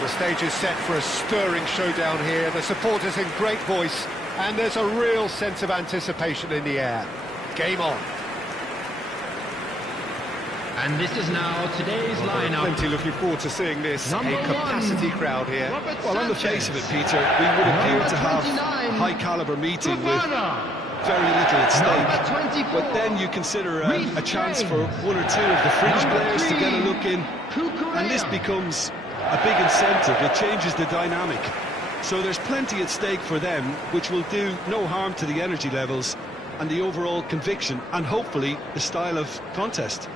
Well, the stage is set for a stirring showdown here. The supporters in great voice, and there's a real sense of anticipation in the air. Game on. And this is now today's lineup. Plenty looking forward to seeing this. A capacity crowd here. Well, on the face of it, Peter, we would appear to have a high-caliber meeting with very little at stake. But then you consider a chance for one or two of the fringe players to get a look in, and this becomes a big incentive. It changes the dynamic. So there's plenty at stake for them, which will do no harm to the energy levels and the overall conviction, and hopefully the style of contest.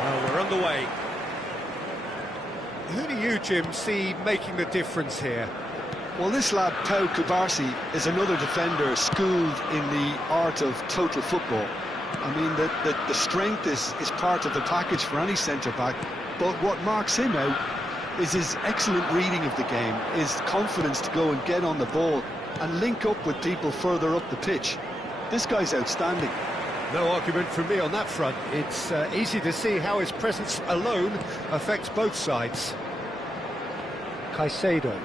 Well, we're underway. Who do you, Jim, see making the difference here? Well, this lad, Pau Cubarsí, is another defender schooled in the art of total football. I mean, the strength is part of the package for any centre-back, but what marks him out is his excellent reading of the game, his confidence to go and get on the ball and link up with people further up the pitch. This guy's outstanding. No argument from me on that front. It's easy to see how his presence alone affects both sides. Caicedo.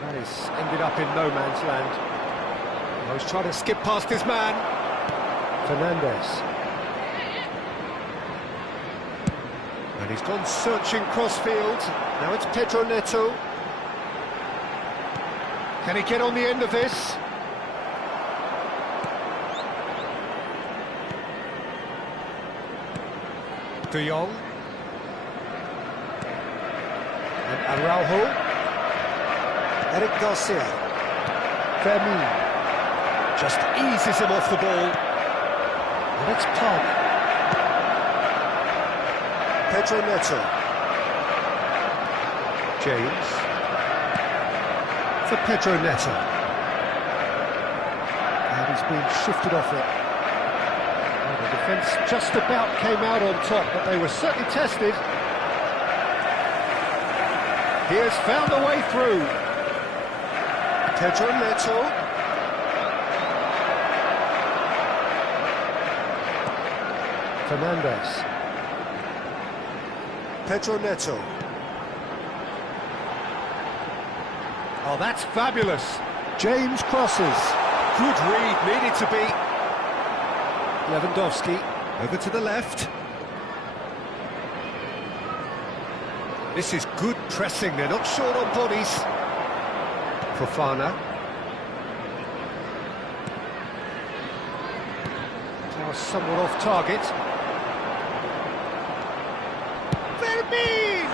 That is ended up in no man's land. He's trying to skip past his man. Fernandes. And he's gone searching crossfield. Now it's Pedro Neto. Can he get on the end of this? De Jong. And Araujo. Eric Garcia. Fermin. Just eases him off the ball. And it's Pog. Pedro Neto. James. For Pedro Neto. And he's been shifted off it. Well, the defence just about came out on top, but they were certainly tested. He has found a way through. Pedro Neto. Fernandes. Pedro Neto. Oh, that's fabulous. James crosses. Good read, needed to be. Lewandowski, over to the left. This is good pressing, they're not short on bodies. Fofana. Now somewhat off target. Fermin!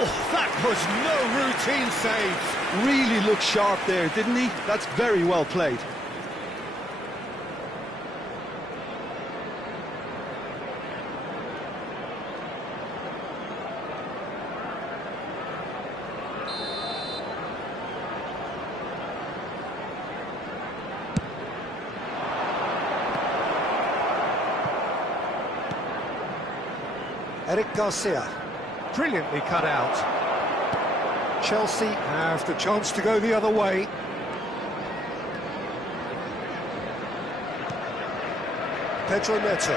Oh, that was no routine save. Really looked sharp there, didn't he? That's very well played. Eric Garcia, brilliantly cut out. Chelsea have the chance to go the other way. Pedro Neto.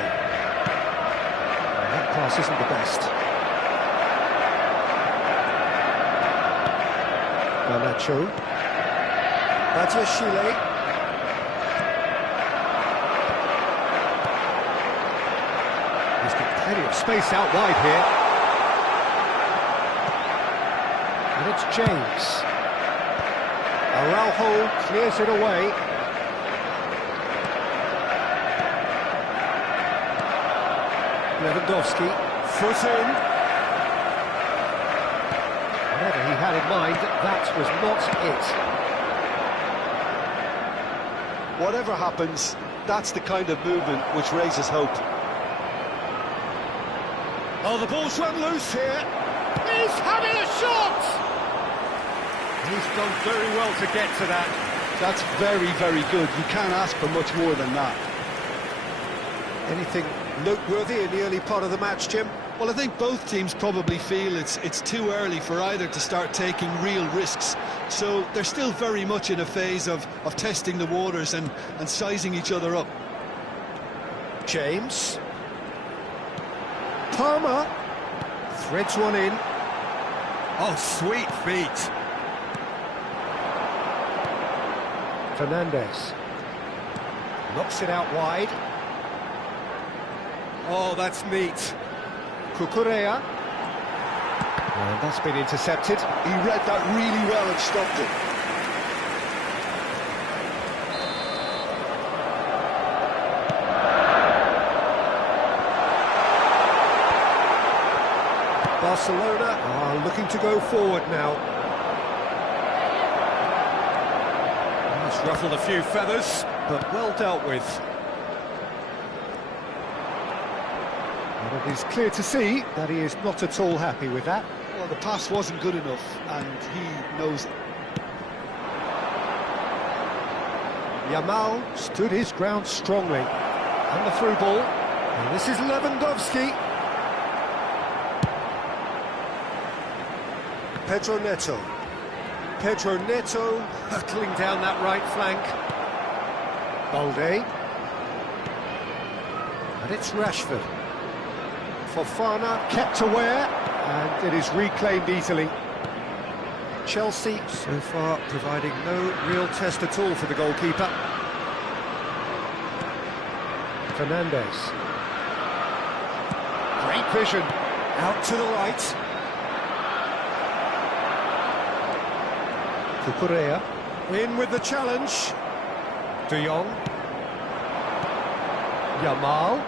That pass isn't the best. Garnacho. Badiashile. He's got plenty of space out wide here. And it's James. Araujo clears it away. Lewandowski, foot in. Whatever he had in mind, that was not it. Whatever happens, that's the kind of movement which raises hope. Oh, the ball's run loose here. He's having a shot! He's done very well to get to that. That's very, very good. You can't ask for much more than that. Anything noteworthy in the early part of the match, Jim? Well, I think both teams probably feel it's too early for either to start taking real risks. So they're still very much in a phase of testing the waters and sizing each other up. James. Palmer. Threads one in. Oh, sweet feet. Fernandez. Knocks it out wide. Oh, that's neat. Cucurella. And that's been intercepted. He read that really well and stopped it. Barcelona are looking to go forward now. He's ruffled a few feathers, but well dealt with. And it is clear to see that he is not at all happy with that. Well, the pass wasn't good enough, and he knows it. Yamal stood his ground strongly. And the through ball. And this is Lewandowski. Pedro Neto. Pedro Neto hurtling down that right flank. Balde. And it's Rashford. Fofana kept aware, and it is reclaimed easily. Chelsea so far providing no real test at all for the goalkeeper. Fernandez. Great vision. Out to the right. Cucurella. In with the challenge. De Jong. Yamal.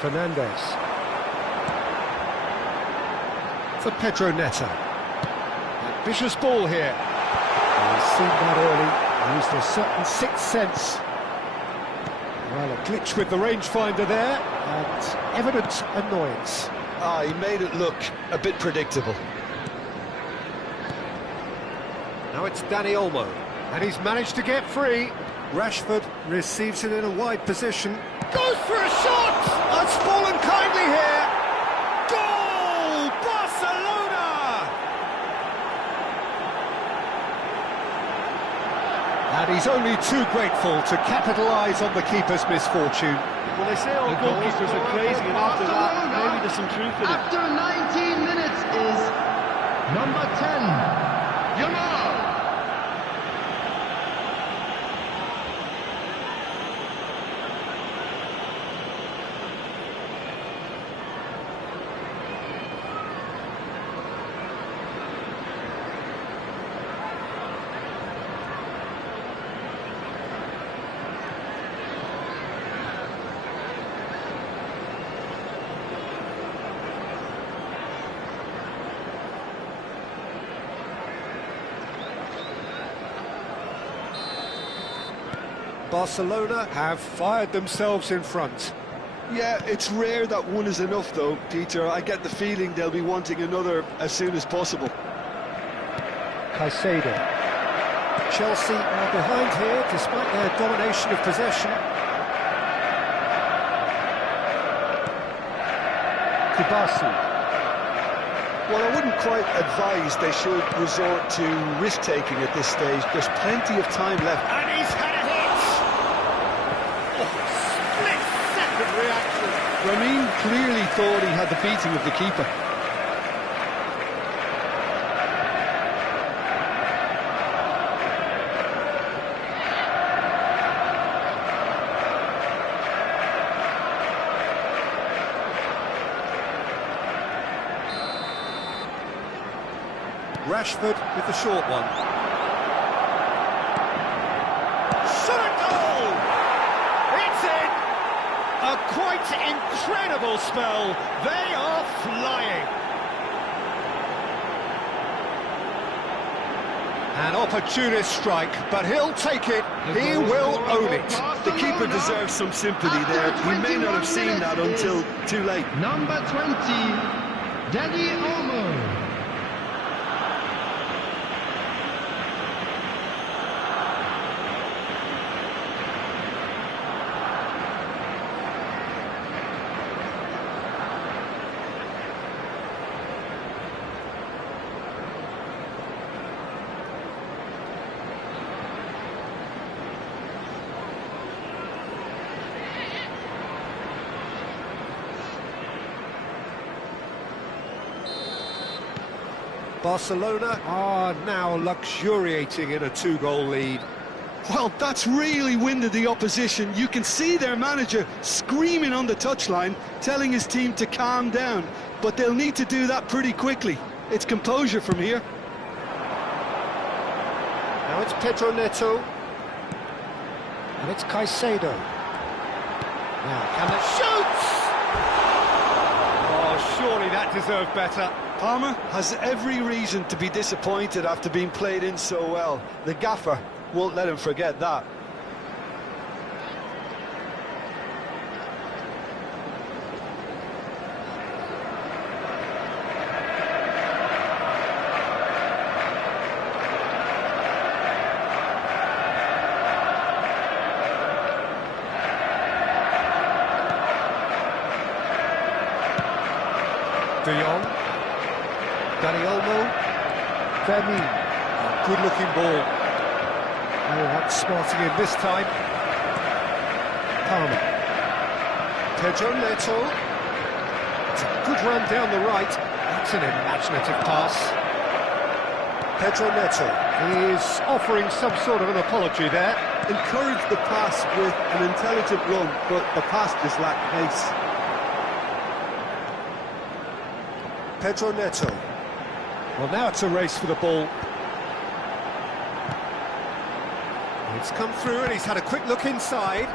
Fernandez. For Pedro Neto. Ambitious ball here. He's seen that early. Used a certain sixth sense. Well, a glitch with the rangefinder there, and evident annoyance. He made it look a bit predictable. Now it's Dani Olmo, and he's managed to get free. Rashford receives it in a wide position. Goes for a shot! That's fallen kindly here. Goal! Barcelona! And he's only too grateful to capitalise on the keeper's misfortune. Well, they say all goalkeepers are crazy, and after that, maybe there's some truth in it. After 19 minutes is number 10, Yamal. Barcelona have fired themselves in front. Yeah, it's rare that one is enough, though, Peter. I get the feeling they'll be wanting another as soon as possible. Caicedo. Chelsea are behind here, despite their domination of possession. Kubasi. Well, I wouldn't quite advise they should resort to risk-taking at this stage. There's plenty of time left. And he's had a hit! Split-second reaction. Ramin clearly thought he had the beating of the keeper. Rashford with the short one. Shot a goal! It's in! A quite incredible spell. They are flying. An opportunist strike, but he'll take it. He will own it. The keeper deserves some sympathy there. He may not have seen that until too late. Number 20, Danny Olmo. Barcelona are now luxuriating in a 2-goal lead. Well, that's really winded the opposition. You can see their manager screaming on the touchline, telling his team to calm down. But they'll need to do that pretty quickly. It's composure from here. Now it's Pedro Neto. And it's Caicedo. Now, can they shoots? Oh, surely that deserved better. Palmer has every reason to be disappointed after being played in so well. The gaffer won't let him forget that. De Jong. Dani Olmo. Fermin. Good-looking ball. Oh, outsmarting him this time. Palmer. Pedro Neto. It's a good run down the right. That's an imaginative pass. Pedro Neto. He's offering some sort of an apology there. Encouraged the pass with an intelligent run, but the pass just lacked pace. Pedro Neto. Well, now it's a race for the ball. It's come through and he's had a quick look inside.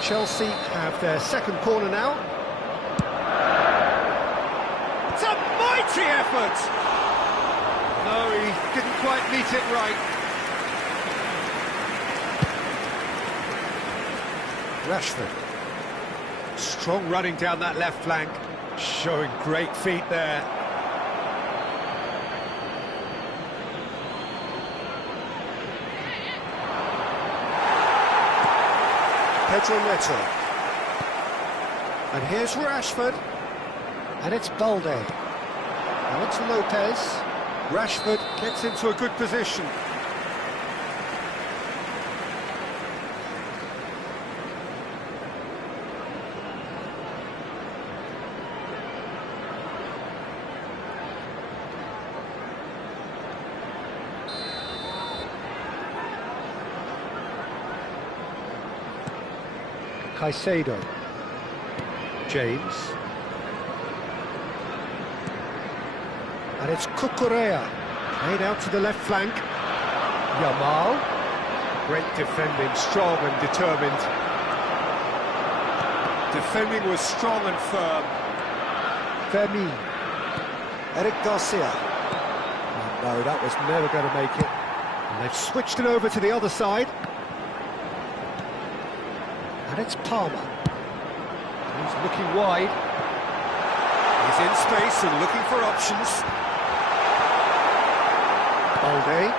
Chelsea have their second corner now. It's a mighty effort! No, he didn't quite meet it right. Rashford. Strong running down that left flank, showing great feet there. Pedro Neto. And here's Rashford. And it's Balde. Now it's Lopez. Rashford gets into a good position. Caicedo. James. And it's Cucurella. Played out to the left flank. Yamal. Great defending, strong and determined. Defending was strong and firm. Fermin. Eric Garcia. Oh, no, that was never going to make it. And they've switched it over to the other side. And it's Palmer. He's looking wide. He's in space and looking for options. Balde.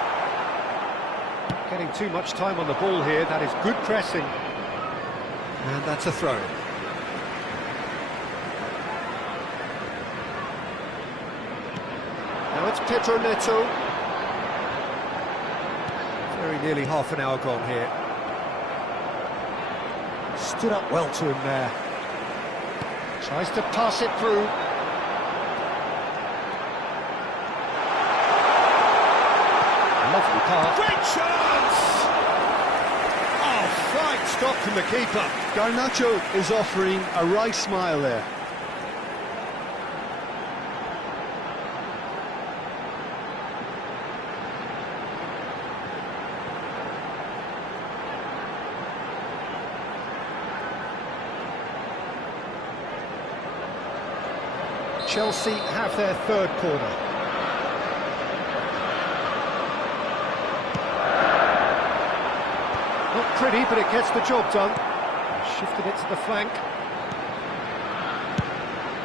Getting too much time on the ball here. That is good pressing. And that's a throw. Now it's Pedro Neto. Very nearly half an hour gone here. Stood up well to him there. Tries to pass it through. Lovely pass. Great chance! Oh, fine stop from the keeper. Garnacho is offering a wry smile there. Chelsea have their third corner. Not pretty, but it gets the job done. Shifted it to the flank.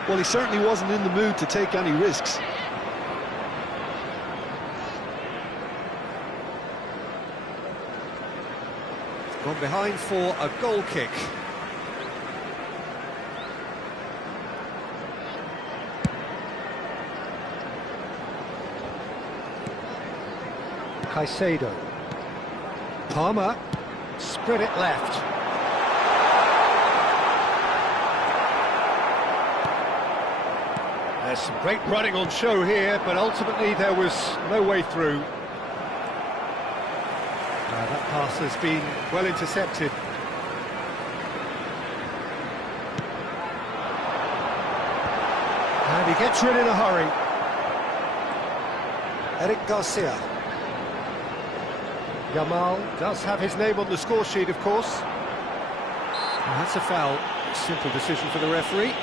Well, he certainly wasn't in the mood to take any risks. Gone behind for a goal kick. Caicedo. Palmer. Spread it left. There's some great running on show here, but ultimately there was no way through. That pass has been well intercepted. And he gets rid in a hurry. Eric Garcia. Yamal does have his name on the score sheet, of course. And that's a foul. Simple decision for the referee.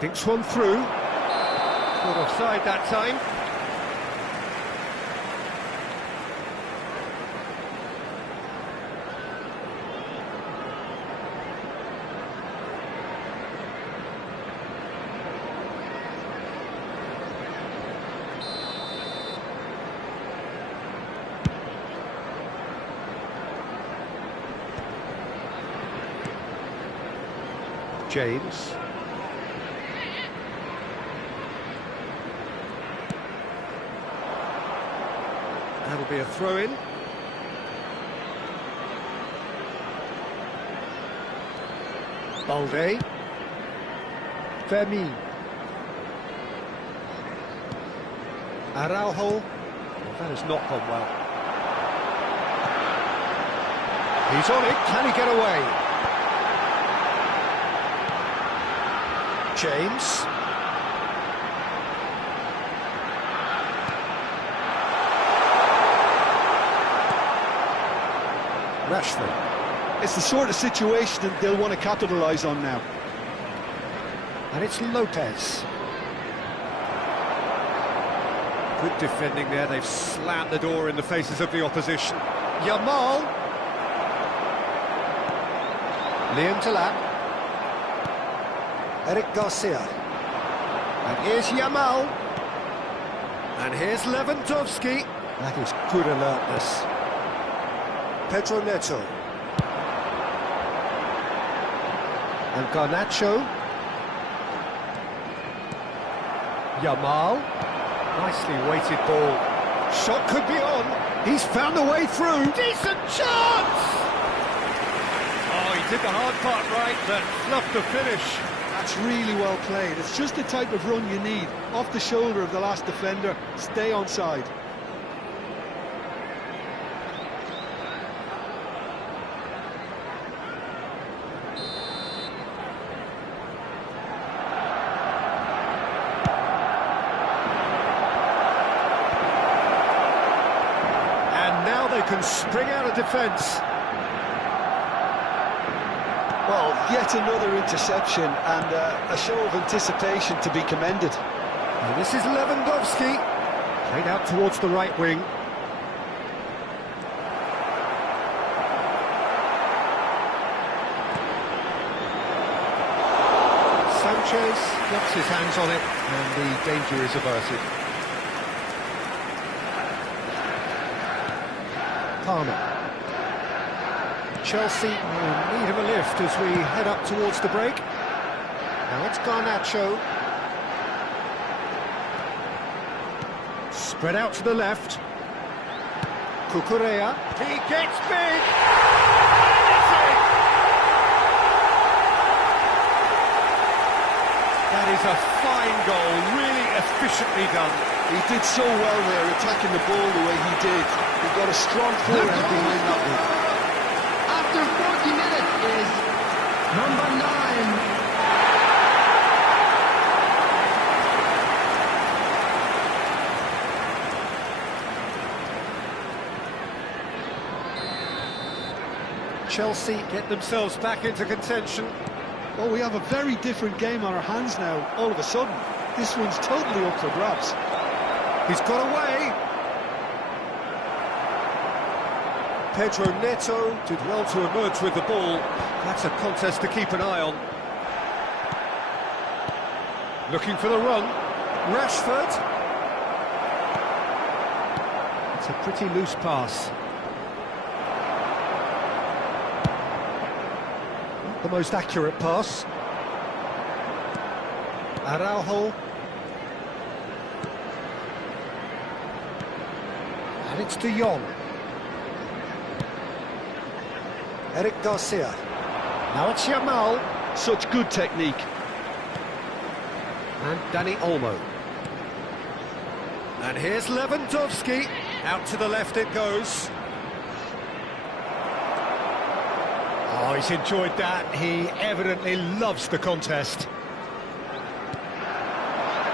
Thinks one through. Caught offside that time. James. That'll be a throw-in. Balde. Fermin. Araujo. That has not gone well. He's on it. Can he get away? James. Rashford. It's the sort of situation that they'll want to capitalise on now. And it's Lopez. Good defending there. They've slammed the door in the faces of the opposition. Yamal. Liam Delap. Eric Garcia. And here's Yamal. And here's Lewandowski. That is good alertness. Pedro Neto. And Garnacho. Yamal. Nicely weighted ball. Shot could be on. He's found a way through. Decent chance! Oh, he did the hard part right, but fluffed the finish. That's really well played. It's just the type of run you need. Off the shoulder of the last defender. Stay onside. Can spring out of defence. Well, yet another interception and a show of anticipation to be commended. And this is Lewandowski, played out towards the right wing. Sanchez gets his hands on it, and the danger is averted. Palmer. Chelsea will need him a lift as we head up towards the break. Now it's Garnacho. Spread out to the left. Cucurella. He gets big! That is a fine goal, really efficiently done. He did so well there, attacking the ball the way he did. He got a strong forehand behind that one. After 40 minutes is number 9. Chelsea get themselves back into contention. Well, we have a very different game on our hands now, all of a sudden. This one's totally up for grabs. He's got away. Pedro Neto did well to emerge with the ball. That's a contest to keep an eye on. Looking for the run. Rashford. It's a pretty loose pass. Not the most accurate pass. Araujo. And it's De Jong. Eric Garcia. Now it's Yamal. Such good technique. And Dani Olmo. And here's Lewandowski. Out to the left it goes. Oh, he's enjoyed that. He evidently loves the contest.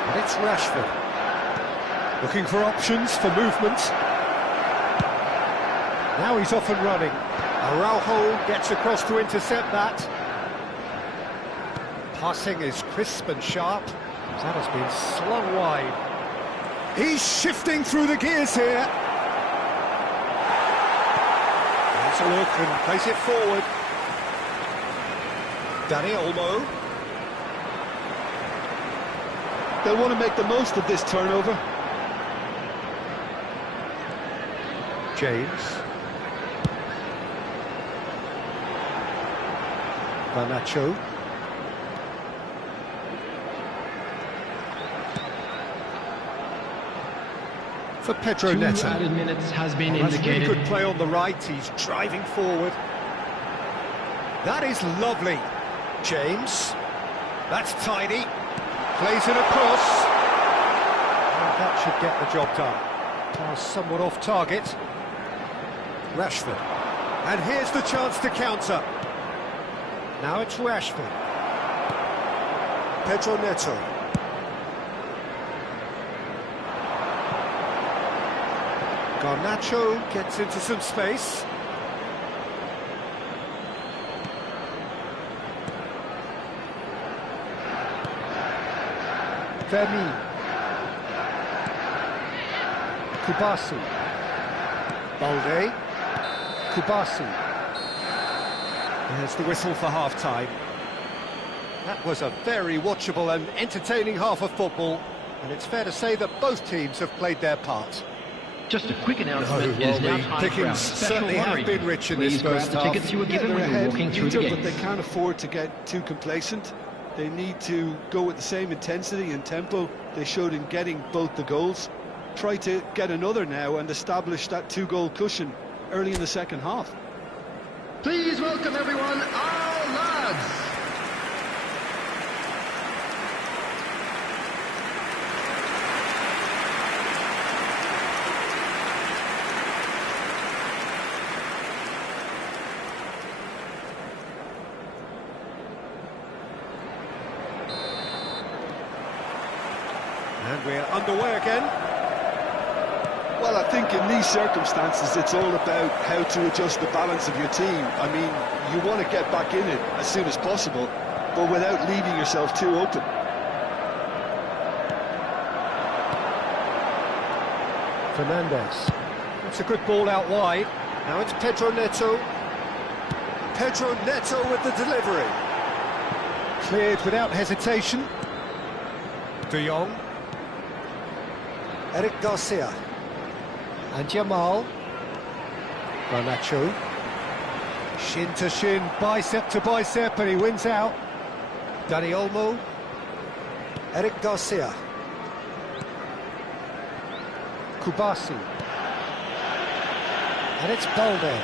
And it's Rashford. Looking for options for movement. Now he's off and running. Araujo gets across to intercept that. Passing is crisp and sharp. That has been slung wide. He's shifting through the gears here. There's a look and plays it forward. Dani Olmo. They'll want to make the most of this turnover. James. Garnacho. For Pedro Neto. 2 added minutes has been That's indicated. really good play on the right. He's driving forward. That is lovely. James. That's tidy. Plays it across. And that should get the job done. Pass somewhat off target. Rashford. And here's the chance to counter. Now it's Rashford. Pedro Neto. Garnacho gets into some space. Vermi. Kubasi. Balde. Kubasi. There's the whistle for half-time. That was a very watchable and entertaining half of football, and it's fair to say that both teams have played their part. Just a quick announcement. It is now time for our Pickings special certainly have lottery. been rich in Please this grab first the half. tickets you were given They're when you were ahead, walking through the Peter, gate. but they can't afford to get too complacent. They need to go with the same intensity and tempo they showed in getting both the goals. Try to get another now and establish that 2-goal cushion early in the second half. Please welcome everyone, our lads. And we're underway again. Well, I think in these circumstances, it's all about how to adjust the balance of your team. I mean, you want to get back in it as soon as possible, but without leaving yourself too open. Fernandez. That's a good ball out wide. Now it's Pedro Neto. Pedro Neto with the delivery. Cleared without hesitation. De Jong. Eric Garcia. And Yamal. Garnacho. Shin to shin, bicep to bicep, and he wins out. Dani Olmo. Eric Garcia. Kubasi. And it's Balde.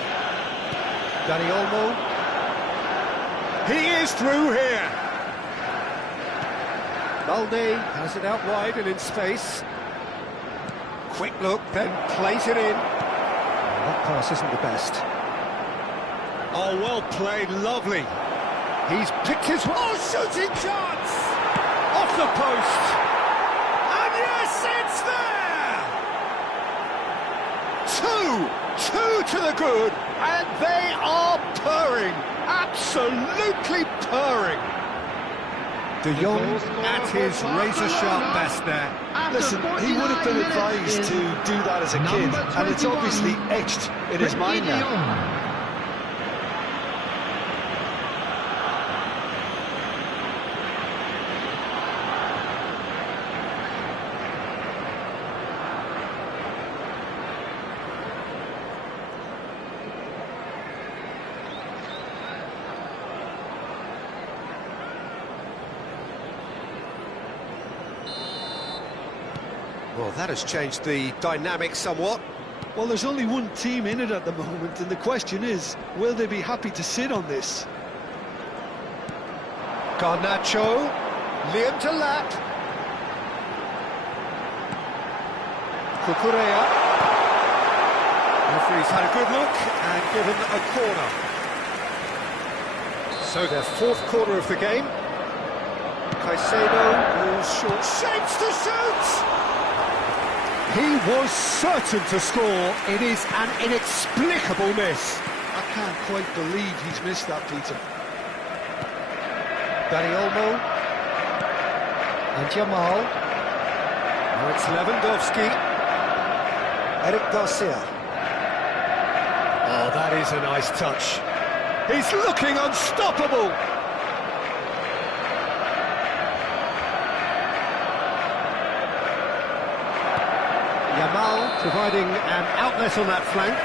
Dani Olmo. He is through here. Balde has it out wide and in space. Quick look, then plays it in. That pass isn't the best. Oh, well played, lovely. He's picked his... Oh, shooting chance! Off the post. And yes, it's there! Two to the good, and they are purring, absolutely purring. De Jong at his razor-sharp best there. Listen, he would have been advised to do that as a kid, and it's obviously etched in his mind now. Well, that has changed the dynamic somewhat. Well, there's only one team in it at the moment, and the question is, will they be happy to sit on this? Garnacho, Liam to lap. Cucurella. Referee's had a good look and given a corner. So their fourth corner of the game. Caicedo goes short, shapes to shoot! He was certain to score. It is an inexplicable miss. I can't quite believe he's missed that, Peter. Dani Olmo. And Jamal. Now it's Lewandowski. Eric Garcia. Oh, that is a nice touch. He's looking unstoppable. Jamal providing an outlet on that flank.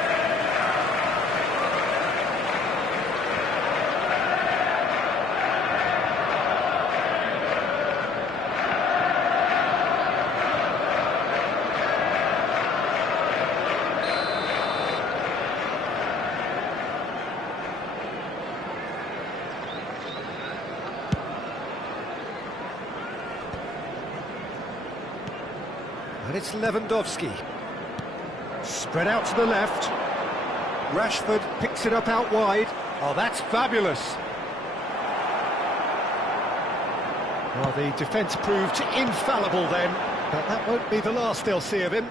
And it's Lewandowski. Spread out to the left. Rashford picks it up out wide. Oh, that's fabulous. Well, the defence proved infallible then, but that won't be the last they'll see of him.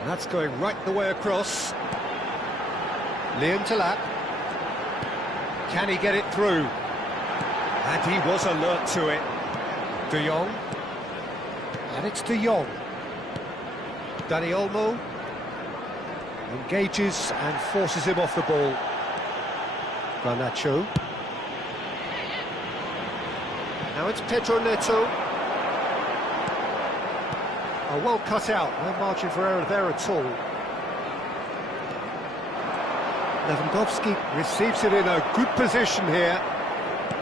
And that's going right the way across. Liam to lap. Can he get it through? And he was alert to it. De Jong. And it's De Jong. Dani Olmo engages and forces him off the ball. Garnacho. Now it's Pedro Neto. Oh, well cut out, no margin for error there at all. Lewandowski receives it in a good position here.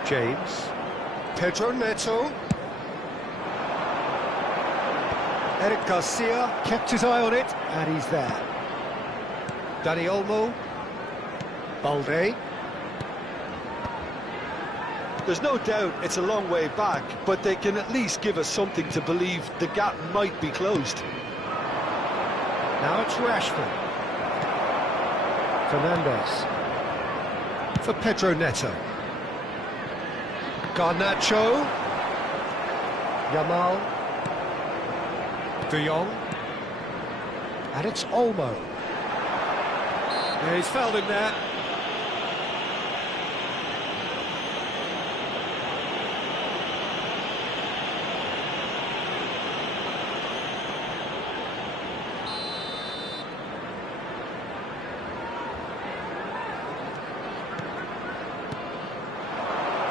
James. Pedro Neto. Eric Garcia kept his eye on it, and he's there. Dani Olmo. Balde. There's no doubt it's a long way back, but they can at least give us something to believe the gap might be closed. Now it's Rashford. Fernandes. For Pedro Neto. Garnacho. Jamal. De Jong. And it's Olmo. Yeah, he's fouled him there.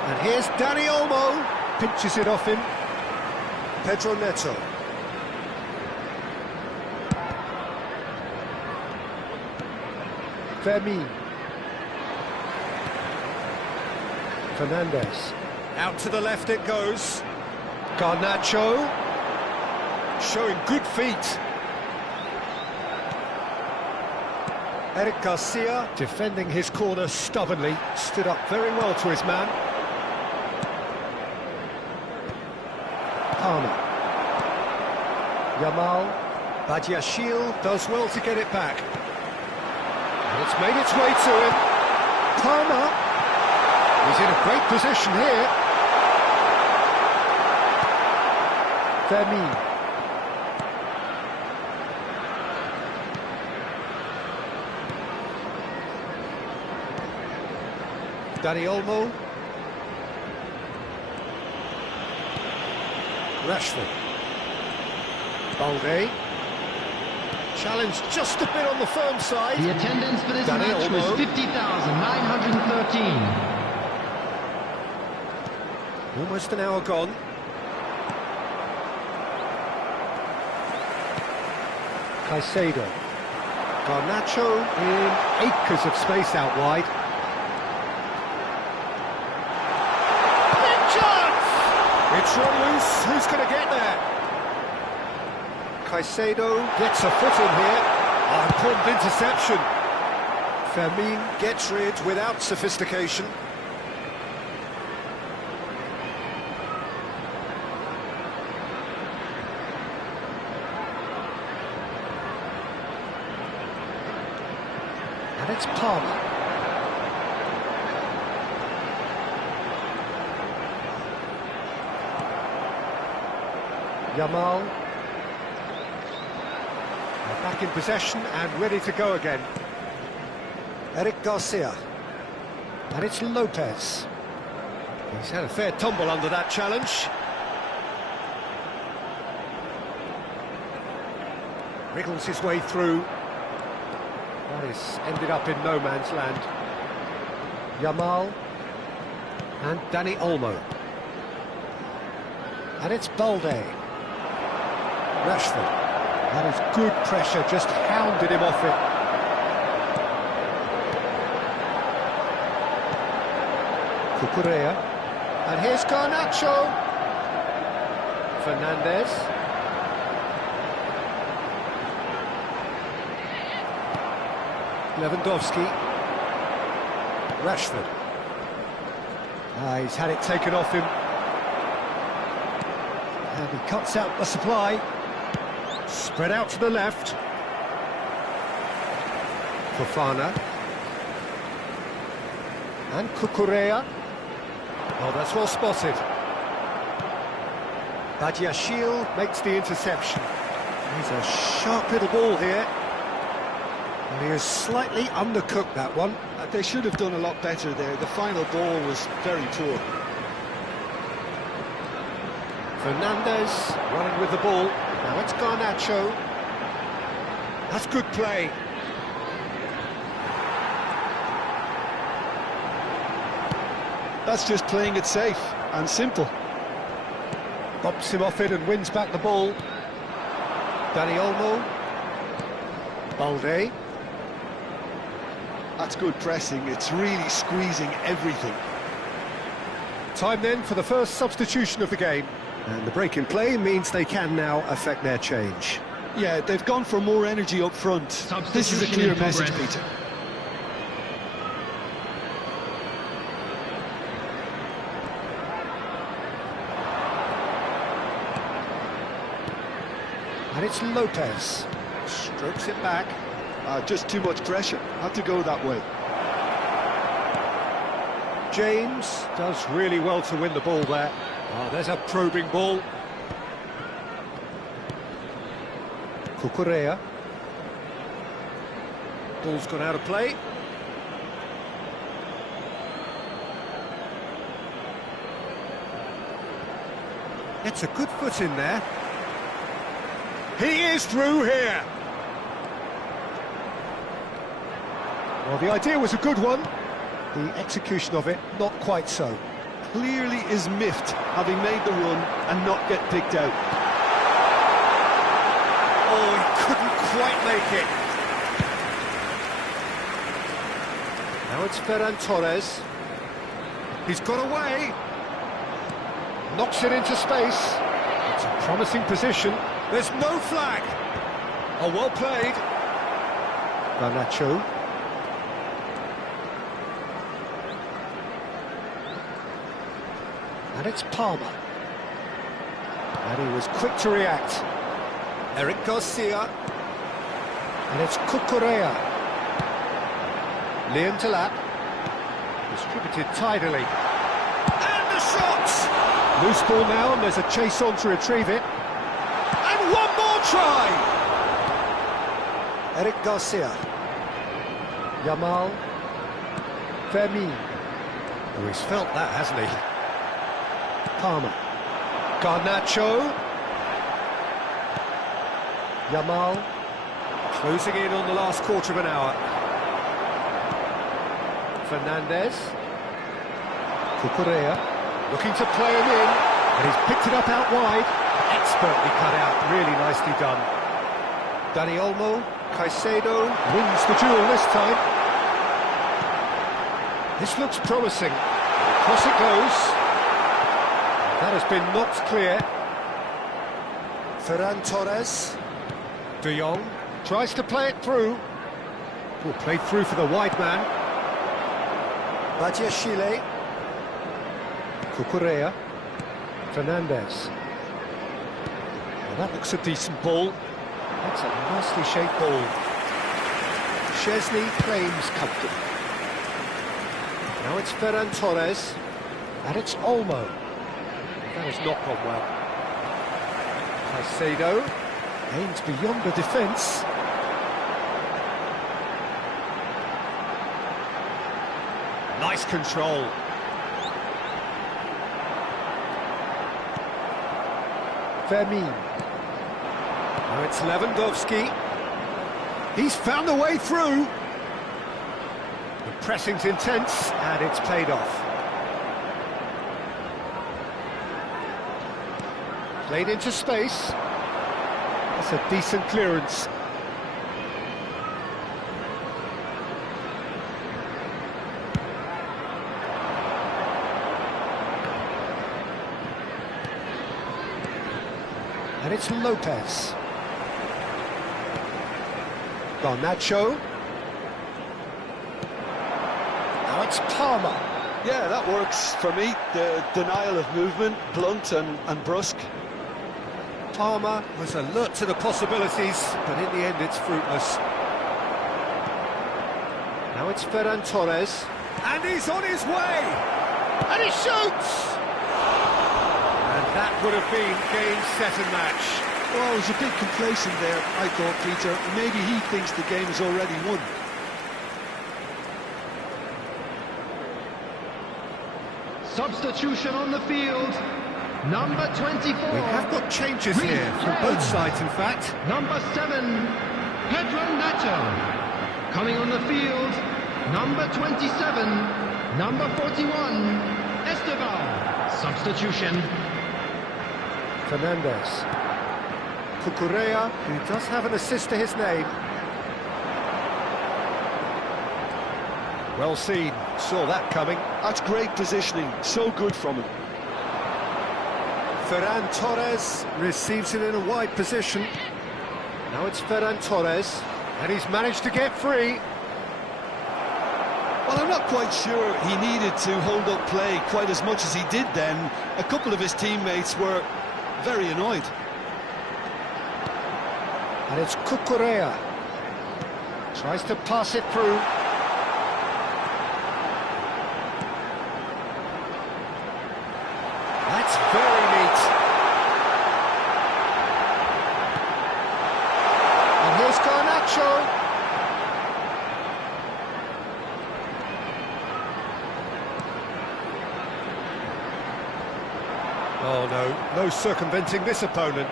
And here's Dani Olmo. Pinches it off him. Pedro Neto. Fermin. Fernandes. Out to the left it goes. Garnacho. Showing good feet. Eric Garcia defending his corner stubbornly. Stood up very well to his man. Palmer. Jamal. Badiashile does well to get it back. And it's made its way to him. Palmer. He's in a great position here. Fermin. Dani Olmo. Rashford. Balde. Challenge just a bit on the firm side. The attendance for this Dani match was Olmo. 50,913. Almost an hour gone. Caicedo. Garnacho in acres of space out wide. Big chance! It's run loose. Who's going to get there? Caicedo gets a foot in here. Oh, important interception. Fermin gets rid without sophistication. And it's Palmer. Yamal. They're back in possession and ready to go again. Eric Garcia. And it's Lopez. He's had a fair tumble under that challenge. Wriggles his way through. That is ended up in no man's land. Yamal and Dani Olmo. And it's Balde. Rashford. That is good pressure, just hounded him off it. Cucurella. And here's Garnacho. Fernandez. Lewandowski. Rashford. He's had it taken off him. And he cuts out the supply. Spread out to the left. Fofana. And Cucurella. Oh, that's well spotted. Badiashile makes the interception. He's a sharp little ball here. And he has slightly undercooked that one. They should have done a lot better there. The final ball was very poor. Fernandez running with the ball. Now it's Garnacho. That's good play. That's just playing it safe and simple. Bumps him off it and wins back the ball. Dani Olmo. Balde. That's good pressing. It's really squeezing everything. Time then for the first substitution of the game. And the break in play means they can now affect their change. Yeah, they've gone for more energy up front. This is a clear message, Peter. And it's Lopez. Strokes it back. Just too much pressure. Had to go that way. James does really well to win the ball there. Oh, there's a probing ball. Cucurella. Ball's gone out of play. It's a good foot in there. He is through here. Well, the idea was a good one. The execution of it, not quite so. Clearly is miffed, having made the run and not get picked out. Oh, he couldn't quite make it. Now it's Ferran Torres. He's got away. Knocks it into space. It's a promising position. There's no flag. Oh, well played. Garnacho. And it's Palmer. And he was quick to react. Eric Garcia. And it's Cucurella. Liam Delap. Distributed tidily. And the shot! Loose ball now, and there's a chase on to retrieve it. And one more try! Eric Garcia. Yamal. Fermin. Oh, he's felt that, hasn't he? Palmer. Garnacho. Yamal. Closing in on the last quarter of an hour. Fernandez. Cucurella. Looking to play him in. And he's picked it up out wide. Expertly cut out. Really nicely done. Dani Olmo. Caicedo wins the duel this time. This looks promising. Across it goes. That has been knocked clear. Ferran Torres. De Jong tries to play it through. Oh, played through for the wide man. Badiashile. Cucurella. Fernandez. Well, that looks a decent ball. That's a nicely shaped ball. Szczesny claims comfort. Now it's Ferran Torres. And it's Olmo. That has not gone well. Caicedo aims beyond the defence. Nice control. Fermin. Now it's Lewandowski. He's found the way through. The pressing's intense, and it's paid off. Played into space. That's a decent clearance. And it's Lopez. Garnacho. Now it's Palmer. Yeah, that works for me. The denial of movement, blunt and brusque. Palmer was alert to the possibilities, but in the end it's fruitless. Now it's Ferran Torres. And he's on his way! And he shoots! And that would have been game, set and match. Well, he was a bit complacent there, I thought, Peter. Maybe he thinks the game is already won. Substitution on the field. Number 24. We have got changes here from both sides, in fact. Number 7, Pedro Neto. Coming on the field, number 27, number 41, Esteban. Substitution. Fernandez. Cucurella, who does have an assist to his name. Well seen, saw that coming. That's great positioning, so good from him. Ferran Torres receives it in a wide position. Now it's Ferran Torres, and he's managed to get free. Well, I'm not quite sure he needed to hold up play quite as much as he did then. A couple of his teammates were very annoyed. And it's Cucurella. Tries to pass it through. That's very neat. And here's Garnacho. Oh no, no circumventing this opponent.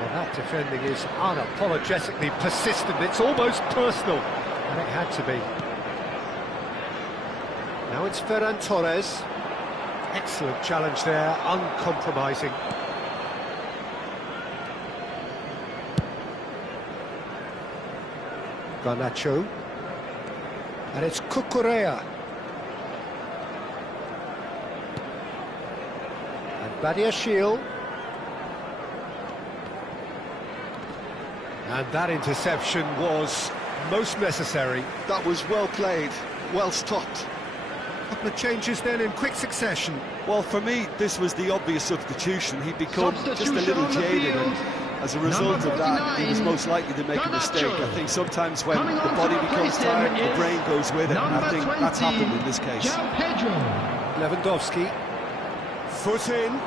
Well, that defending is unapologetically persistent. It's almost personal, and it had to be. Now it's Ferran Torres. Excellent challenge there, uncompromising. Garnacho. And it's Cucurella. And Badiashile. And that interception was most necessary. That was well played, well stopped. A couple of changes then in quick succession. Well, for me, this was the obvious substitution. He'd become just a little jaded, and as a result of that, he was most likely to make a mistake. I think sometimes when the body becomes tired, the brain goes with it, and I think that's happened in this case. Lewandowski. Foot in.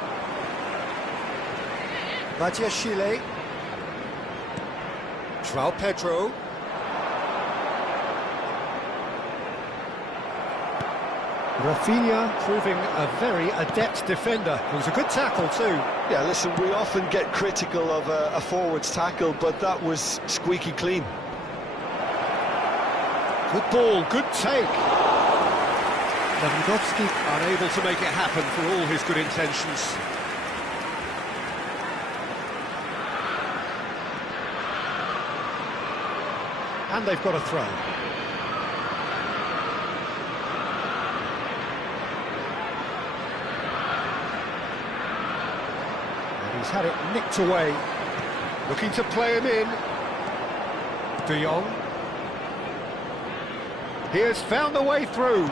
Badiashile. João Pedro. Rafinha proving a very adept defender. It was a good tackle too. Yeah, listen, we often get critical of a forward's tackle, but that was squeaky clean. Good ball, good take. Lewandowski unable to make it happen for all his good intentions. And they've got a throw. And he's had it nicked away. Looking to play him in. De Jong. He has found a way through.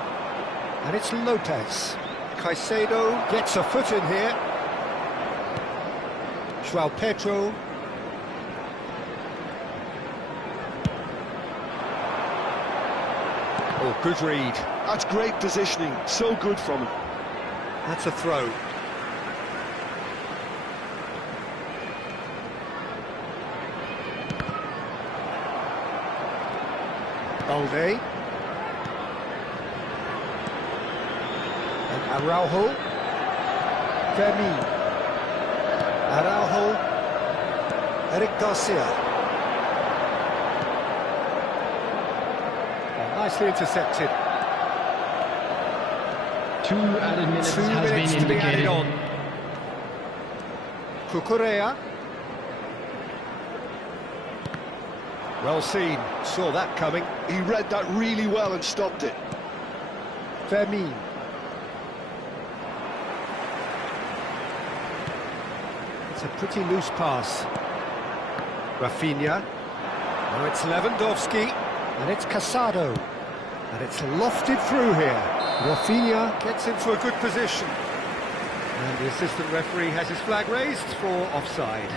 And it's Lopez. Caicedo gets a foot in here. João Pedro. Oh, good read. That's great positioning, so good from him. That's a throw. Balde. And Araujo. Fermin. Araujo. Eric Garcia. Nicely intercepted. 2 added minutes Two has minutes been to be added indicated. on. Cucurella. Well seen, saw that coming. He read that really well and stopped it. Fermin. It's a pretty loose pass. Rafinha. Now it's Lewandowski. And it's Casado. And it's lofted through here. Rafinha gets into a good position. And the assistant referee has his flag raised for offside.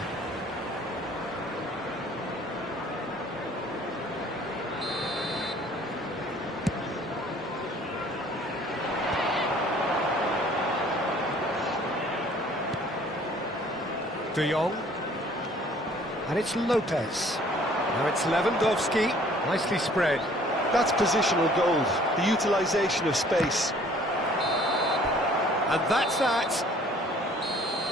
De Jong. And it's Lopez. Now it's Lewandowski. Nicely spread. That's positional gold, the utilisation of space. And that's that.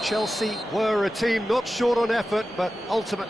Chelsea were a team not short on effort, but ultimately